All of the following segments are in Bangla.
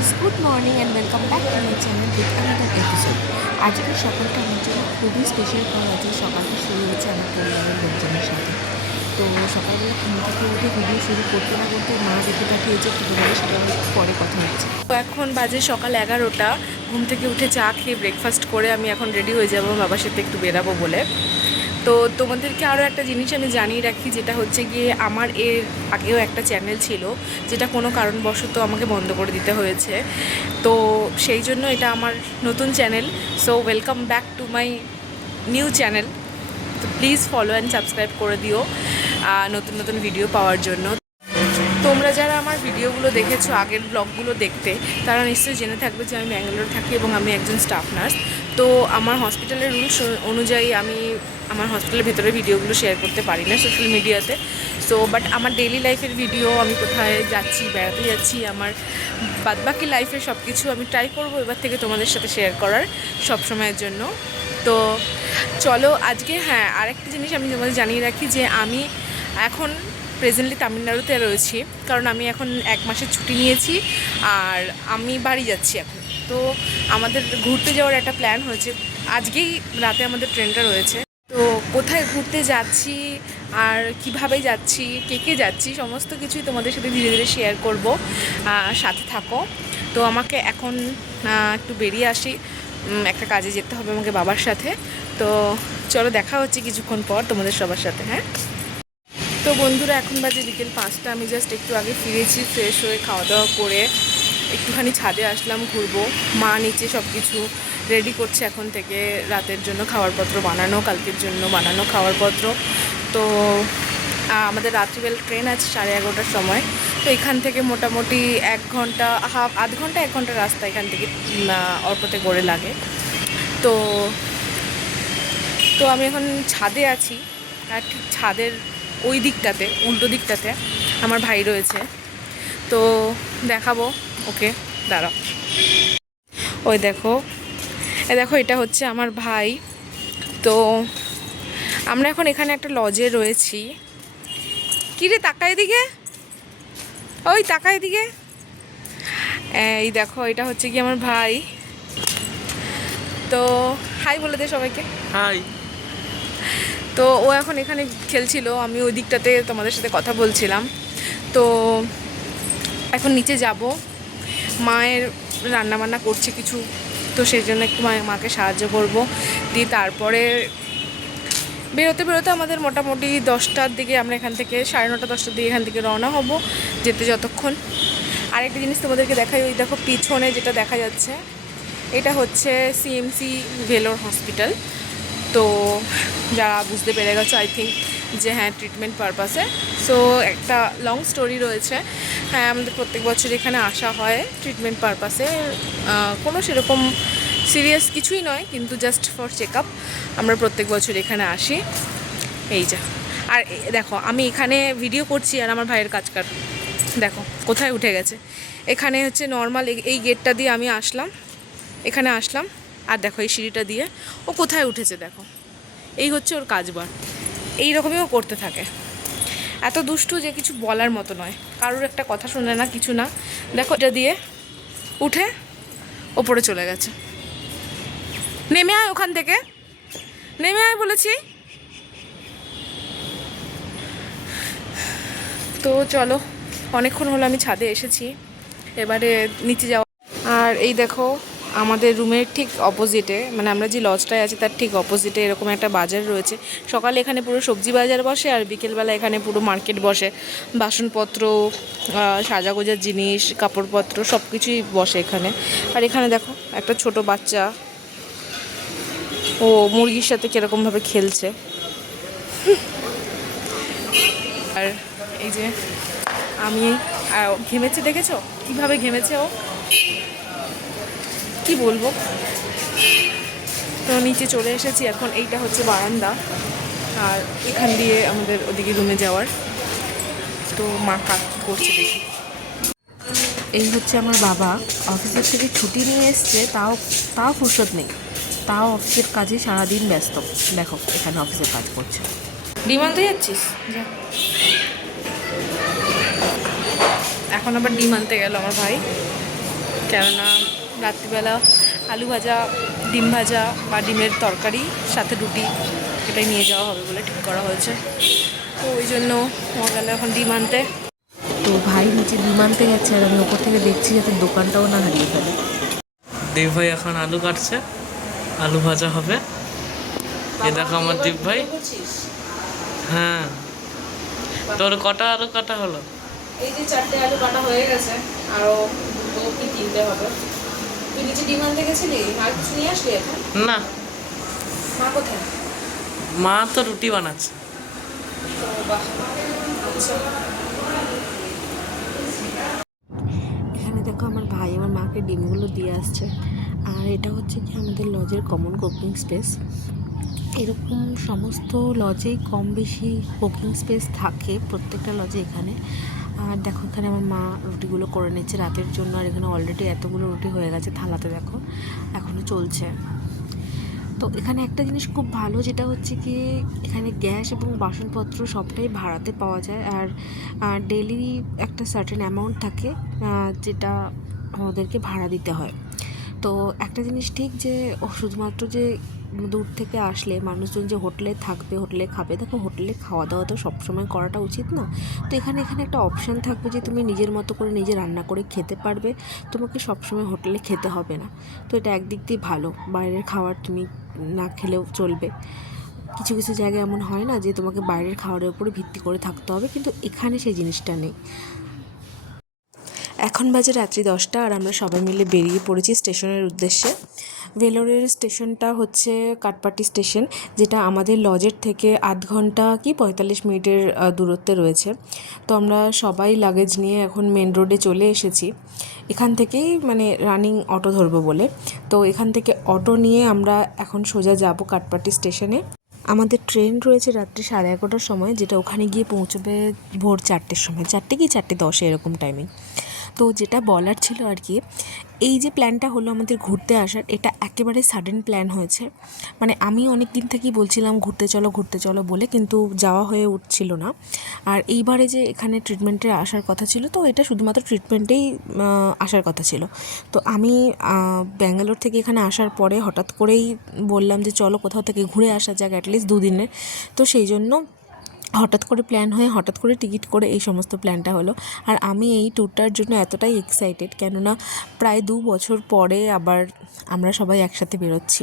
Guys, good morning and welcome back to my channel with another episode. আজকের সকালটা আমার জন্য খুবই স্পেশাল, কারণ আজকে সকালটা শুরু হয়েছে আমার পরিবারের লোকজনের সাথে। তো সকালবেলা ঘুম থেকে উঠে ভিডিও শুরু করতে না করতে মা ডেকে পাঠিয়েছে, কী বলে সেটা আমি পরে কথা হচ্ছে। তো এখন বাজে সকাল 11টা। ঘুম থেকে উঠে চা খেয়ে ব্রেকফাস্ট করে আমি এখন রেডি হয়ে যাবো বাবার সাথে একটু বেরাবো বলে। তো তোমাদেরকে আরও একটা জিনিস আমি জানিয়ে রাখি, যেটা হচ্ছে গিয়ে আমার এর আগেও একটা চ্যানেল ছিল, যেটা কোনো কারণবশত আমাকে বন্ধ করে দিতে হয়েছে। তো সেই জন্য এটা আমার নতুন channel. So welcome back to my new channel. তো প্লিজ ফলো অ্যান্ড সাবস্ক্রাইব করে দিও নতুন নতুন ভিডিও পাওয়ার জন্য। তোমরা যারা আমার ভিডিওগুলো দেখেছো, আগের ব্লগগুলো দেখতে, তারা নিশ্চয়ই জেনে থাকবে যে আমি ব্যাঙ্গালোরে থাকি এবং আমি একজন স্টাফ নার্স। তো আমার হসপিটালের রুলস অনুযায়ী আমি আমার হসপিটালের ভেতরে ভিডিওগুলো শেয়ার করতে পারি না সোশ্যাল মিডিয়াতে। সো বাট আমার ডেইলি লাইফের ভিডিও, আমি কোথায় যাচ্ছি, বেড়াতে যাচ্ছি, আমার বাদবাকি লাইফের সব কিছু আমি ট্রাই করবো এবার থেকে তোমাদের সাথে শেয়ার করার সব সময়ের জন্য। তো চলো আজকে, হ্যাঁ, আরেকটা জিনিস আমি তোমাদের জানিয়ে রাখি যে আমি এখন প্রেজেন্টলি তামিলনাড়ুতে রয়েছি, কারণ আমি এখন 1 মাসের ছুটি নিয়েছি আর আমি বাড়ি যাচ্ছি এখন। তো আমাদের ঘুরতে যাওয়ার একটা প্ল্যান হয়েছে, আজকেই রাতে আমাদের ট্রেনটা রয়েছে। তো কোথায় ঘুরতে যাচ্ছি আর কিভাবে যাচ্ছি, কে কে যাচ্ছি, সমস্ত কিছুই তোমাদের সাথে ধীরে ধীরে শেয়ার করব, সাথে থাকো। তো আমাকে এখন একটু বেরিয়ে আসি, একটা কাজে যেতে হবে আমাকে বাবার সাথে। তো চলো দেখা হচ্ছে কিছুক্ষণ পর তোমাদের সবার সাথে। হ্যাঁ, তো বন্ধুরা, এখন বাজে বিকেল 5টা। আমি জাস্ট একটু আগে ফিরেছি, ফ্রেশ হয়ে খাওয়া দাওয়া করে একটুখানি ছাদে আসলাম ঘুরবো। মা নিচে সব কিছু রেডি করছে এখন থেকে রাতের জন্য খাবারপত্র বানানো, কালকের জন্য বানানো খাবারপত্র। তো আমাদের রাত্রিবেলা ট্রেন আছে 11:30টার সময়। তো এখান থেকে মোটামুটি 1 ঘন্টা, আধ ঘন্টা 1 ঘন্টা রাস্তা এখান থেকে অটোতে করে লাগে। তো তো আমি এখন ছাদে আছি, আর ঠিক ছাদের ওই দিকটাতে, উল্টো দিকটাতে আমার ভাই রয়েছে। তো দেখাবো ওকে, দাঁড়াও। ওই দেখো, দেখো, এটা হচ্ছে আমার ভাই। তো আমরা এখন এখানে একটা লজে রয়েছি। কী রে, তাকায় দিকে, ওই তাকায় দিকে। এই দেখো, এটা হচ্ছে কি আমার ভাই। তো হাই বলে দে সবাইকে। হাই। তো ও এখন এখানে খেলছিল, আমি ওই দিকটাতে তোমাদের সাথে কথা বলছিলাম। তো এখন নিচে যাব, মায়ের রান্নাবান্না করছে কিছু, তো সেই জন্য একটু মাকে সাহায্য করব। দিয়ে তারপরে বেরোতে বেরোতে আমাদের মোটামুটি 10টার দিকে, আমরা এখান থেকে 9:30 10টার দিকে এখান থেকে রওনা হব, যেতে যতক্ষণ। আরেকটা জিনিস তোমাদেরকে দেখাই, ওই দেখো পিছনে যেটা দেখা যাচ্ছে, এটা হচ্ছে সিএমসি ভেলোর হসপিটাল। তো যারা বুঝতে পেরে গেছো আই থিঙ্ক যে হ্যাঁ, ট্রিটমেন্ট পারপাসে। সো একটা লং স্টোরি রয়েছে। হ্যাঁ, আমাদের প্রত্যেক বছর এখানে আসা হয় ট্রিটমেন্ট পারপাসে, কোনো সেরকম সিরিয়াস কিছুই নয়, কিন্তু জাস্ট ফর চেক আপ আমরা প্রত্যেক বছর এখানে আসি। এই যা, আর দেখো আমি এখানে ভিডিও করছি আর আমার ভাইয়ের কাজ কাট দেখো কোথায় উঠে গেছে। এখানে হচ্ছে নর্মাল এই গেটটা দিয়ে আমি আসলাম, এখানে আসলাম, আর দেখো এই সিঁড়িটা দিয়ে ও কোথায় উঠেছে দেখো। এই হচ্ছে ওর কাজবার, এই রকমই ও করতে থাকে। এত দুষ্টু যে কিছু বলার মতো নয়, কারোর একটা কথা শুনে না, কিছু না। দেখো এটা দিয়ে উঠে ওপরে চলে গেছে। নেমে আয় ওখান থেকে, নেমে আয় বলেছি। তো চলো, অনেকক্ষণ হলো আমি ছাদে এসেছি, এবারে নিচে যাওয়া। আর এই দেখো, আমাদের রুমের ঠিক অপোজিটে, মানে আমরা যে লজটায় আছি তার ঠিক অপোজিটে এরকম একটা বাজার রয়েছে। সকালে এখানে পুরো সবজি বাজার বসে, আর বিকেলবেলা এখানে পুরো মার্কেট বসে। বাসনপত্র, সাজাগোজার জিনিস, কাপড়পত্র সব কিছুই বসে এখানে। আর এখানে দেখো একটা ছোট বাচ্চা, ও মুরগির সাথে কীরকমভাবে খেলছে। আর এই যে আমি, ঘেমেছে, দেখেছো কীভাবে ঘেমেছে ও, কি বলবো। তো নিচে চলে এসেছি এখন, এইটা হচ্ছে বারান্দা, আর এখান দিয়ে আমাদের ওদিকে রুমে যাওয়ার। তো মা কাজ করছে দেখি। এই হচ্ছে আমার বাবা, অফিসের থেকে ছুটি নিয়ে এসছে, তাও তাও ফুরসত নেই, তাও অফিসের কাজে সারাদিন ব্যস্ত। দেখো এখানে অফিসের কাজ করছে। ডিম আনতে যাচ্ছিস? যা। এখন আবার ডিম আনতে গেল আমার ভাই। কেননা রাত্রিবেলা আলু ভাজা, ডিম ভাজা বা ডিমের তরকারি সাথে রুটি এটাই নিয়ে যাওয়া হবে বলে ঠিক করা হয়েছে। তো ওই জন্য আমার গেলে এখন ডিম আনতে। তো ভাই নিচে ডিম আনতে গেছে আর আমি ওপর থেকে দেখছি যাতে দোকানটাও না হারিয়ে ফেলে। দেব ভাই এখন আলু কাটছে, আলু ভাজা হবে। এ দেখো আমার দেব ভাই। হ্যাঁ, তোর কটা আলু কাটা হলো? এই যে 4টে আলু কাটা হয়ে গেছে, আরো দুটো কি কিনতে হবে। তুই নিচে ডিম আনতে গেছিলি, আর কিছু নিয়ে আসলি এখন? না, মা কোথায়? মা তো রুটি বানাচ্ছে। ও বাহ, আচ্ছা। এখানে দেখো আমার ভাই আমার মাকে ডিমগুলো দিয়ে আসছে। আর এটা হচ্ছে কি আমাদের লজের কমন কুকিং স্পেস। এরকম সমস্ত লজেই কম বেশি কুকিং স্পেস থাকে, প্রত্যেকটা লজে এখানে। আর দেখো এখানে আমার মা রুটিগুলো করে নিচ্ছে রাতের জন্য। আর এখানে অলরেডি এতগুলো রুটি হয়ে গেছে থালাতে, দেখো এখনও চলছে। তো এখানে একটা জিনিস খুব ভালো, যেটা হচ্ছে কি এখানে গ্যাস এবং বাসনপত্র সবটাই ভাড়াতে পাওয়া যায়। আর ডেলি একটা সার্টেন অ্যামাউন্ট থাকে যেটা আমাদেরকে ভাড়া দিতে হয়। তো একটা জিনিস ঠিক যে শুধুমাত্র যে দূর থেকে আসলে মানুষজন যে হোটেলে থাকবে, হোটেলে খাবে, দেখো হোটেলে খাওয়া দাওয়া তো সবসময় করাটা উচিত না। তো এখানে একটা অপশান থাকবে যে তুমি নিজের মতো করে নিজে রান্না করে খেতে পারবে, তোমাকে সবসময় হোটেলে খেতে হবে না। তো এটা একদিক দিয়ে ভালো, বাইরের খাবার তুমি না খেলেও চলবে। কিছু কিছু জায়গায় এমন হয় না যে তোমাকে বাইরের খাবারের উপরে ভিত্তি করে থাকতে হবে, কিন্তু এখানে সেই জিনিসটা নেই। এখন বাজে রাত্রি 10টা আর আমরা সবাই মিলে বেরিয়ে পড়েছি স্টেশনের উদ্দেশ্যে। ভেলোরের স্টেশনটা হচ্ছে কাটপাটি স্টেশন, যেটা আমাদের লজের থেকে আধ ঘন্টা কি 45 মিনিটের দূরত্বে রয়েছে। তো আমরা সবাই লাগেজ নিয়ে এখন মেন রোডে চলে এসেছি, এখান থেকেই মানে রানিং অটো ধরবো বলে। তো এখান থেকে অটো নিয়ে আমরা এখন সোজা যাব কাটপাটি স্টেশনে। আমাদের ট্রেন রয়েছে রাত্রি 11:30টার সময়, যেটা ওখানে গিয়ে পৌঁছবে ভোর 4টের সময়, 4টে কি 4:10 এরকম টাইমিং। তো যেটা বলার ছিল আর কি, এই যে প্ল্যানটা হলো আমাদের ঘুরতে আসার, এটা একেবারে সাডেন প্ল্যান হয়েছে। মানে আমি অনেক দিন থেকেই বলছিলাম ঘুরতে চলো বলে, কিন্তু যাওয়া হয়ে উঠছিল না। আর এইবারে যে এখানে ট্রিটমেন্টে আসার কথা ছিল, তো এটা শুধুমাত্র ট্রিটমেন্টেই আসার কথা ছিল। তো আমি ব্যাঙ্গালোর থেকে এখানে আসার পরে হঠাৎ করেই বললাম যে চলো কোথাও থেকে ঘুরে আসা যাক অ্যাটলিস্ট 2 দিনের। তো সেই জন্য হঠাৎ করে প্ল্যান হয়ে হঠাৎ করে টিকিট করে এই সমস্ত প্ল্যানটা হলো। আর আমি এই ট্যুরটার জন্য এতটাই এক্সাইটেড, কেননা প্রায় 2 বছর পরে আবার আমরা সবাই একসাথে বেরোচ্ছি।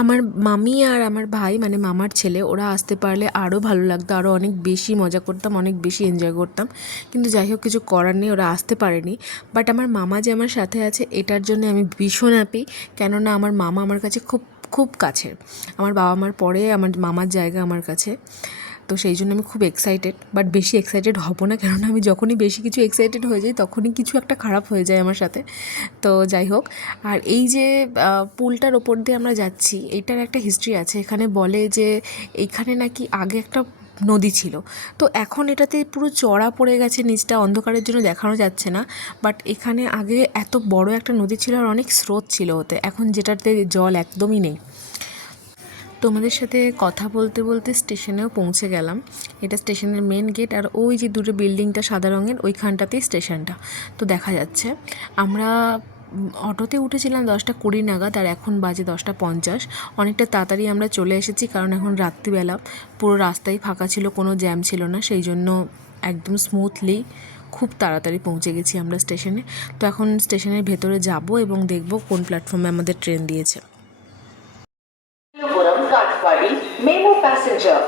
আমার মামি আর আমার ভাই মানে মামার ছেলে, ওরা আসতে পারলে আরও ভালো লাগতো, আরও অনেক বেশি মজা করতাম, অনেক বেশি এনজয় করতাম। কিন্তু যাই হোক, কিছু করার নেই, ওরা আসতে পারেনি। বাট আমার মামা যে আমার সাথে আছে এটার জন্য আমি ভীষণ হ্যাপি, কেননা আমার মামা আমার কাছে খুব খুব কাছের। আমার বাবা মার পরে আমার মামার জায়গা আমার কাছে। তো সেই জন্য আমি খুব এক্সাইটেড, বাট বেশি এক্সাইটেড হব না, কেননা আমি যখনই বেশি কিছু এক্সাইটেড হয়ে যাই তখনই কিছু একটা খারাপ হয়ে যায় আমার সাথে। তো যাই হোক, আর এই যে পুলটার ওপর দিয়ে আমরা যাচ্ছি, এইটার একটা হিস্ট্রি আছে। এখানে বলে যে এইখানে নাকি আগে একটা নদী ছিল, তো এখন এটাতে পুরো চড়া পড়ে গেছে, নিচটা অন্ধকারের জন্য দেখানো যাচ্ছে না। বাট এখানে আগে এত বড় একটা নদী ছিল আর অনেক স্রোত ছিল ওতে, এখন যেটাতে জল একদমই নেই। তোমাদের সাথে কথা বলতে বলতে স্টেশনেও পৌঁছে গেলাম। এটা স্টেশনের মেন গেট, আর ওই যে দুটো বিল্ডিংটা সাদা রঙের, ওইখানটাতেই স্টেশনটা তো দেখা যাচ্ছে। আমরা অটোতে উঠেছিলাম 10টা 20 নাগাদ, আর এখন বাজে 10টা 50। অনেকটা তাড়াতাড়ি আমরা চলে এসেছি, কারণ এখন রাত্রিবেলা, পুরো রাস্তাই ফাঁকা ছিল, কোনো জ্যাম ছিল না, সেই জন্য একদম স্মুথলি খুব তাড়াতাড়ি পৌঁছে গেছি আমরা স্টেশনে। তো এখন স্টেশনের ভেতরে যাব এবং দেখব কোন প্ল্যাটফর্মে আমাদের ট্রেন দিয়েছে। காட்பாடி மேமோ பேசஞ்சர்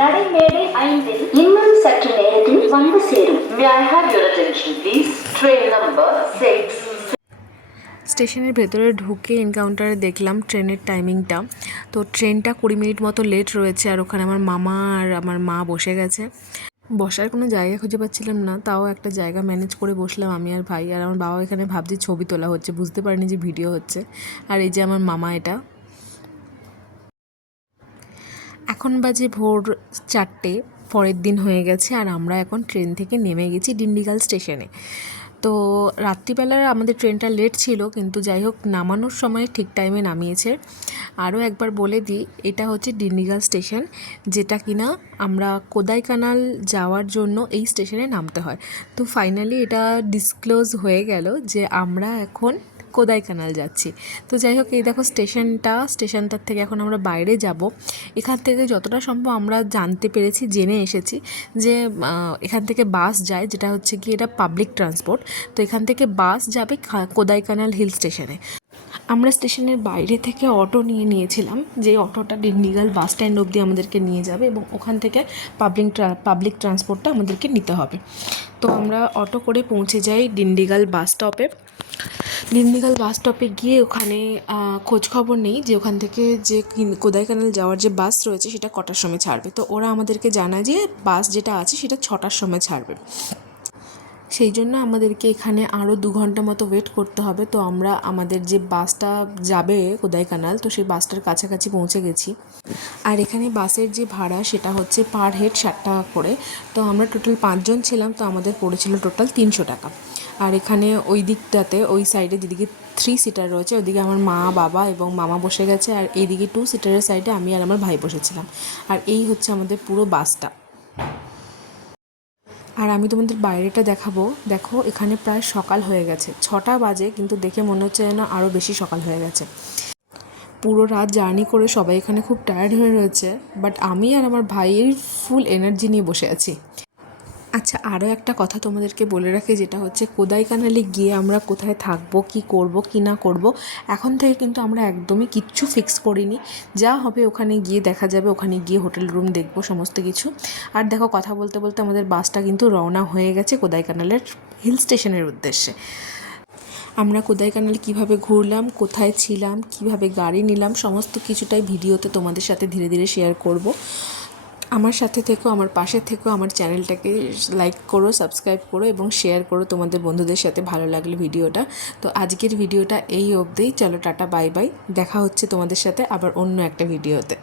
நடைமேடை 5 இன்னும் சற்று நேரத்தில் வந்து சேரும். May I have your attention please? Train number 6. স্টেশনের ভেতরে ঢুকে এনকাউন্টারে দেখলাম ট্রেনের টাইমিংটা। তো ট্রেনটা 20 মিনিট মতো লেট রয়েছে, আর ওখানে আমার মামা আর আমার মা বসে গেছে। বসার কোনো জায়গা খুঁজে পাচ্ছিলাম না, তাও একটা জায়গা ম্যানেজ করে বসলাম আমি আর ভাই। আর আমার বাবা এখানে ভাবছি ছবি তোলা হচ্ছে, বুঝতে পারিনি যে ভিডিও হচ্ছে। আর এই যে আমার মামা, এটা এখন বাজে ভোর 4টে, পরের দিন হয়ে গেছে, আর আমরা এখন ট্রেন থেকে নেমে গেছি ডিন্ডিগাল স্টেশনে। তো রাত্রিবেলার আমাদের ট্রেনটা লেট ছিল, কিন্তু যাই হোক নামানোর সময় ঠিক টাইমে নামিয়েছে। আরও একবার বলে দিই, এটা হচ্ছে ডিন্ডিগাল স্টেশন, যেটা কিনা আমরা কোদাইকানাল যাওয়ার জন্য এই স্টেশনে নামতে হয়। তো ফাইনালি এটা ডিসক্লোজ হয়ে গেল যে আমরা এখন কোদাইকানাল যাচ্ছি। তো যাই হোক, এই দেখো স্টেশনটার থেকে এখন আমরা বাইরে যাব। এখান থেকে যতটা সম্ভব আমরা জানতে পেরেছি, জেনে এসেছি যে এখান থেকে বাস যায়, যেটা হচ্ছে কি এটা পাবলিক ট্রান্সপোর্ট। তো এখান থেকে বাস যাবে কোদাইকানাল হিল স্টেশনে। আমরা স্টেশনের বাইরে থেকে অটো নিয়েছিলাম, যে অটোটা ডিন্ডিগাল বাস স্ট্যান্ড অবধি আমাদেরকে নিয়ে যাবে এবং ওখান থেকে পাবলিক ট্রান্সপোর্টটা আমাদেরকে নিতে হবে। তো আমরা অটো করে পৌঁছে যাই ডিন্ডিগাল বাস স্টপে। ডিন্ডিগাল বাস স্টপে গিয়ে ওখানে খোঁজখবর নেই যে ওখান থেকে যে কোদাইকানাল যাওয়ার যে বাস রয়েছে সেটা কটার সময় ছাড়বে। তো ওরা আমাদেরকে জানায় যে বাস যেটা আছে সেটা 6টার সময় ছাড়বে। সেই জন্য আমাদেরকে এখানে আরও 2 ঘন্টা মতো ওয়েট করতে হবে। তো আমরা আমাদের যে বাসটা যাবে কোদাইকানাল, তো সেই বাসটার কাছাকাছি পৌঁছে গেছি। আর এখানে বাসের যে ভাড়া সেটা হচ্ছে পার হেড 60 টাকা করে। তো আমরা টোটাল 5 জন ছিলাম, তো আমাদের পড়েছিল টোটাল 300 টাকা। আর এখানে ওই দিকটাতে, ওই সাইডে যেদিকে 3 সিটার রয়েছে, ওইদিকে আমার মা, বাবা এবং মামা বসে গেছে, আর এইদিকে 2 সিটারের সাইডে আমি আর আমার ভাই বসেছিলাম। আর এই হচ্ছে আমাদের পুরো বাসটা। আর আমি তোমাদের বাইরেটা দেখাবো। দেখো, এখানে প্রায় সকাল হয়ে গেছে, 6টা বাজে, কিন্তু দেখে মনে হচ্ছে যেন আরও বেশি সকাল হয়ে গেছে। পুরো রাত জার্নি করে সবাই এখানে খুব টায়ার্ড হয়ে রয়েছে, বাট আমি আর আমার ভাইয়ের ফুল এনার্জি নিয়ে বসে আছি। আচ্ছা, আরও একটা কথা তোমাদেরকে বলে রাখি, যেটা হচ্ছে কোদাইকানালে গিয়ে আমরা কোথায় থাকবো, কি করব কি না করব, এখন থেকে কিন্তু আমরা একদমই কিচ্ছু ফিক্স করিনি। যা হবে ওখানে গিয়ে দেখা যাবে, ওখানে গিয়ে হোটেল রুম দেখবো সমস্ত কিছু। আর দেখো, কথা বলতে বলতে আমাদের বাসটা কিন্তু রওনা হয়ে গেছে কোদাইকানালের হিল স্টেশনের উদ্দেশ্যে। আমরা কোদাইকানাল কিভাবে ঘুরলাম, কোথায় ছিলাম, কিভাবে গাড়ি নিলাম, সমস্ত কিছুটাই ভিডিওতে তোমাদের সাথে ধীরে ধীরে শেয়ার করব। আমার সাথে থেকো, আমার পাশে থেকো, আমার চ্যানেলটাকে লাইক করো, সাবস্ক্রাইব করো এবং শেয়ার করো তোমাদের বন্ধুদের সাথে ভালো লাগলে ভিডিওটা। তো আজকের ভিডিওটা এই অবধি। চলো, টাটা, বাই বাই। দেখা হচ্ছে তোমাদের সাথে আবার অন্য একটা ভিডিওতে।